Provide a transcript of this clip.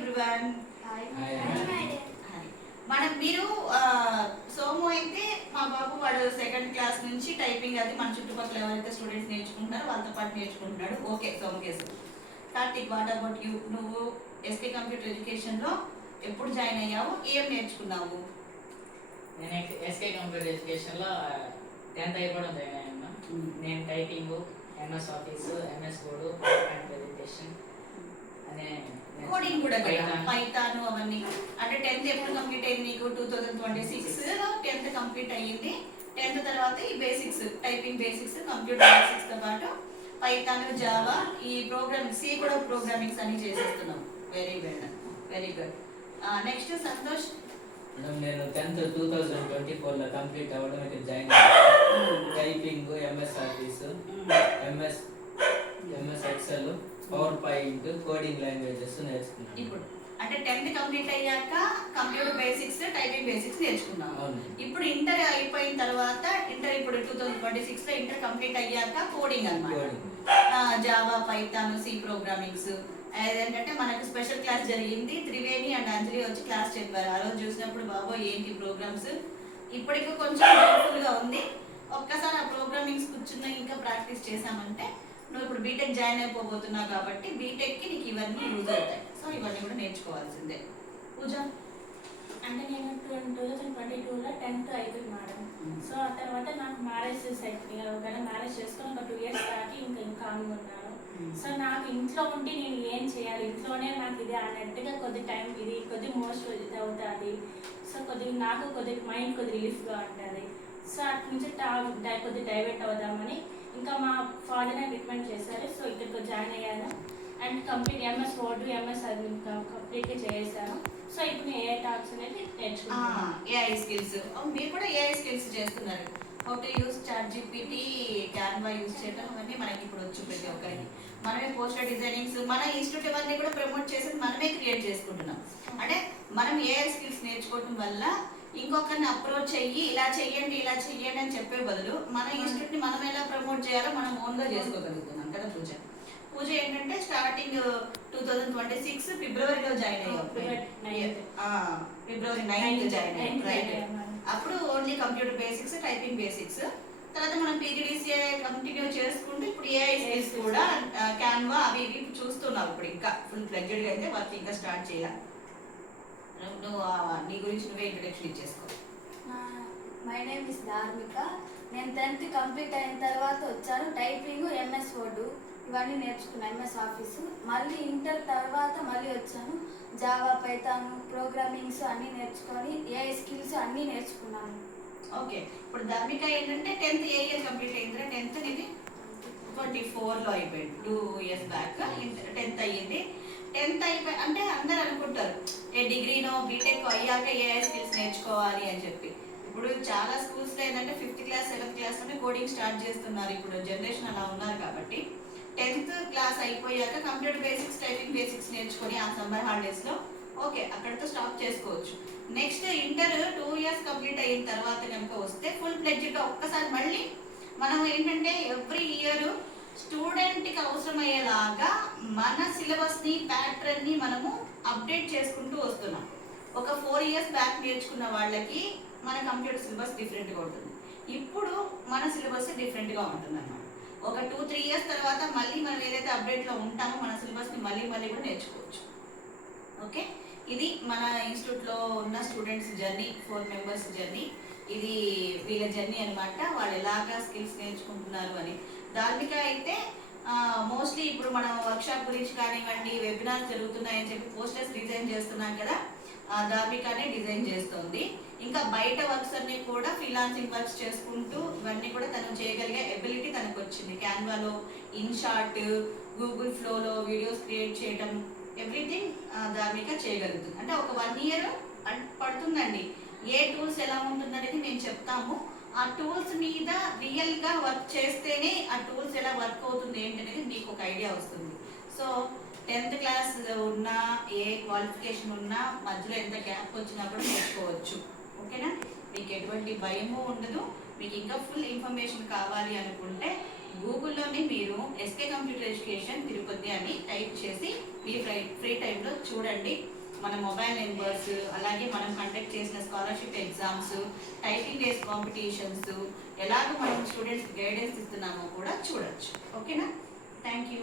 Everyone. మనం మీరు సోము అయితే మా బాబు వాడు సెకండ్ క్లాస్ నుంచి టైపింగ్ అది మన చుట్టుపక్కల ఎవరైతే స్టూడెంట్స్ నేర్చుకుంటున్నారో వాళ్ళతో పాటు నేర్చుకుంటున్నాడు. ఓకే సోము కేసు. Karthik, what about you? నువ్వు ఎస్కే కంప్యూటర్ ఎడ్యుకేషన్లో ఎప్పుడు జాయిన్ అయ్యావు, ఏం నేర్చుకున్నావు? నేను ఎస్కే కంప్యూటర్ ఎడ్యుకేషన్లో 10th అయిపోవడం జాయిన్ అయ్యాను. నేను typing, MS office, MS word, power point presentation అనే కోడింగ్ కూడా కదా, పైథాన్ అవన్నీ. అంటే 10th ఎప్పుడు కంప్లీట్ అయింది నీకు? 2026 10th కంప్లీట్ అయ్యింది. 10th తర్వాత ఈ basics, typing basics, computer basics తో పాటు పైథాన్, జావా, ఈ ప్రోగ్రామింగ్, సి కూడా ప్రోగ్రామింగ్స్ అన్ని చేసేస్తున్నాం. Very good, very good. Next Santosh. Madam నేను 10th 2024లో కంప్లీట్ అవ్వడం ఇక్కడ జాయిన్ అయ్యాను. Typing, MS office, MS Excel, power point, coding languages నేర్చుకున్నాను. ఇప్పుడు అంటే 10th కంప్లీట్ అయ్యాక కంప్యూటర్ బేసిక్స్, టైపింగ్ బేసిక్స్ నేర్చుకున్నాము. ఇప్పుడు ఇంటర్ అయిపోయిన తర్వాత, ఇంటర్ ఇప్పుడు 2026లో ఇంటర్ కంప్లీట్ అయ్యాక కోడింగ్ అన్నమాట. Java, Python, C programmings. అదేంటంటే మనకు స్పెషల్ క్లాస్ జరిగింది. త్రివేణి అండ్ అంజలి వచ్చి క్లాస్ చెప్పారు. ఆ రోజు చూసినప్పుడు బాబో ఏంటి ప్రోగ్రామ్స్, ఇప్పటికి కొంచెం గా ఉంది. ఒక్కసారి ఆ ప్రోగ్రామింగ్స్ కూర్చున్న ఇంకా ప్రాక్టీస్ చేసామంటే, నువ్వు ఇప్పుడు బీటెక్ జాయిన్ అయిపోబోతున్నావు కాబట్టి బీటెక్కి నీకు ఇవన్నీ యూజ్ అవుతాయి. సో ఇవన్నీ కూడా నేర్చుకోవాల్సిందే. పూజ అంటే నేను 2022లో 10th అయిపోయింది మేడం. సో ఆ తర్వాత నాకు మ్యారేజ్ మ్యారేజ్ చేసుకొని ఒక 2 years దాటి ఇంకా అనుకున్నాను. సో నాకు ఇంట్లో ఉండి నేను ఏం చేయాలి, ఇంట్లోనే నాకు ఇది అన్నట్టుగా కొద్ది టైం ఇది కొద్ది మోస్ట్ ఇది అవుతుంది. సో నాకు కొద్ది మైండ్ కొద్ది రిలీఫ్గా ఉంటుంది. సో అటు నుంచి కొద్ది డైవర్ట్ అవుదామని ఇంకా మా ఫాదర్ రికమెండ్ చేశారు. సో ఇక్కడికి జాయిన్ అయ్యాను and complete MS word, MS అది కంప్లీట్గా చేసాను. సో ఇప్పుడు నేను ఏఐ టాక్స్ అనేది నేర్చుకున్నాను. ఏఐ స్కిల్స్, మీరు కూడా ఏఐ స్కిల్స్ చేస్తున్నారు. How to use ChatGPT, Canva use చేయడం అవన్నీ మనకి ఇప్పుడు వచ్చు ప్రతి ఒక్కరికి. మనమే పోస్టర్ డిజైనింగ్స్, మన ఇన్స్టిట్యూట్ అవన్నీ కూడా ప్రమోట్ చేసి మనమే క్రియేట్ చేసుకుంటున్నాం. అంటే మనం ఏఐ స్కిల్స్ నేర్చుకోవడం వల్ల ఇంకొకరిని అప్రోచ్ అయ్యి ఇలా చెయ్యండి ఇలా చెయ్యండి అని చెప్పే బదులు మన ఇన్స్టిట్యూట్ ని మనం ఎలా ప్రమోట్ చేయాలో మనం ఓన్ గా చేసుకోగలుగుతున్నాం కదా. పూజ ఏంటంటే స్టార్టింగ్ 2026 ఫిబ్రవరిలో జాయిన్ అయ్యాం. ఫిబ్రవరి 9th జాయిన్ అయ్యాం. అప్పుడు only computer basics, typing basics. తర్వాత మనం పీజీడీసీఏ కంటిన్యూ చేసుకుంటూ ఇప్పుడు ఏఐ స్కిల్స్ కూడా క్యాన్వా అవి ఇవి చూస్తున్నాం. ఇప్పుడు ఇంకా ఫుల్ ఫ్లెడ్జెడ్ గా అయితే వర్క్ ఇంకా స్టార్ట్ చేయాలి. నువ్వు నీ గురించి నువ్వే ఇంట్రడక్షన్ ఇచ్చేసుకో. మై నేమ్ ఇస్ ధార్మిక. నేను 10th కంప్లీట్ అయిన తర్వాత వచ్చాను. టైపింగ్, ఎంఎస్ వర్డ్ ఇవన్నీ నేర్చుకున్నాను, ఎంఎస్ ఆఫీసు. మళ్ళీ ఇంటర్ తర్వాత మళ్ళీ వచ్చాను. జావా, పైథాన్, ప్రోగ్రామింగ్స్ అన్నీ నేర్చుకొని ఏఐ స్కిల్స్ అన్నీ నేర్చుకున్నాను. ఓకే, ఇప్పుడు ధార్మిక ఏంటంటే 10th ఏ ఇయర్ కంప్లీట్ అయిందిరా? 10th ఇది 24లో అయిపోయింది. 2 years బ్యాక్ 10th అయ్యింది. 10th అయిపోయి అంటే అందరు అనుకుంటారు ఏ డిగ్రీనో బీటెక్ అయ్యాక ఏఐ స్కిల్స్ నేర్చుకోవాలి అని చెప్పి. ఇప్పుడు చాలా స్కూల్స్లో ఏంటంటే 5th class 7th క్లాస్లోనే coding start చేస్తున్నారు. ఇప్పుడు జనరేషన్ అలా ఉన్నారు కాబట్టి 10th క్లాస్ అయిపోయాక కంప్యూటర్ బేసిక్స్, టైపింగ్ బేసిక్స్ నేర్చుకొని ఆ సమ్మర్ హాలిడేస్లో ఓకే అక్కడితో స్టాప్ చేసుకోవచ్చు. నెక్స్ట్ ఇంటర్ 2 years కంప్లీట్ అయిన తర్వాత కనుక వస్తే ఫుల్ ఫ్లెడ్జ్డ్గా ఒక్కసారి మళ్ళీ మనం ఏంటంటే ఎవ్రీ ఇయర్ స్టూడెంట్కి అవసరమయ్యేలాగా మన సిలబస్ని, ప్యాటర్న్ని మనము అప్డేట్ చేసుకుంటూ వస్తున్నాం. ఒక 4 years బ్యాక్ నేర్చుకున్న వాళ్ళకి మన కంప్యూటర్ సిలబస్ డిఫరెంట్గా ఉంటుంది. ఇప్పుడు మన సిలబస్ డిఫరెంట్గా ఉంటుంది అన్నమాట. ఒక 2-3 years తర్వాత మళ్ళీ మనం ఏదైతే అప్డేట్లో ఉంటామో మన సిలబస్ని మళ్ళీ కూడా నేర్చుకోవచ్చు. ఓకే, ఇది మన ఇన్స్టిట్యూట్లో ఉన్న స్టూడెంట్స్ జర్నీ, 4 members జర్నీ. ఇది వీళ్ళ జర్నీ అనమాట. వాళ్ళు ఎలాగా స్కిల్స్ నేర్చుకుంటున్నారు అని. ధార్మిక అయితే మోస్ట్లీ ఇప్పుడు మనం వర్క్షాప్ గురించి కానివ్వండి, వెబినార్స్ జరుగుతున్నాయని చెప్పి పోస్టర్స్ డిజైన్ చేస్తున్నాం కదా, ధార్మికనే డిజైన్ చేస్తుంది. ఇంకా బయట వర్క్స్ అన్ని కూడా ఫ్రీలాన్సింగ్ వర్క్స్ చేసుకుంటూ ఇవన్నీ కూడా తను చేయగలిగే ఎబిలిటీ తనకు వచ్చింది. క్యాన్వాలో, ఇన్షార్ట్, గూగుల్ ఫ్లోలో వీడియోస్ క్రియేట్ చేయడం, ఎవ్రీథింగ్ ధార్మిక చేయగలుగుతుంది. అంటే ఒక 1 year పడుతుందండి. ఏ టూల్స్ ఎలా ఉంటుందనేది మేము చెప్తాము. ఆ టూల్స్ మీద రియల్గా వర్క్ చేస్తేనే ఆ టూల్స్ ఎలా వర్క్ అవుతుంది ఏంటనేది మీకు ఒక ఐడియా వస్తుంది. సో 10th క్లాస్ ఉన్నా, ఏ క్వాలిఫికేషన్ ఉన్నా, మధ్యలో ఎంత గ్యాప్ వచ్చినా కూడా నేర్చుకోవచ్చు. ఓకేనా? మీకు ఎటువంటి భయము ఉండదు. మీకు ఇంకా ఫుల్ ఇన్ఫర్మేషన్ కావాలి అనుకుంటే గూగుల్లోనే మీరు ఎస్కే కంప్యూటర్ ఎడ్యుకేషన్ తిరుపతి అని టైప్ చేసి మీ ఫ్రీ టైంలో చూడండి. మన మొబైల్ నెంబర్స్, అలాగే మనం కండక్ట్ చేసిన scholarship exams, typing days competitions, ఎలాగో మనం స్టూడెంట్స్ గైడెన్స్ ఇస్తున్నామో కూడా చూడొచ్చు. ఓకేనా? Thank you.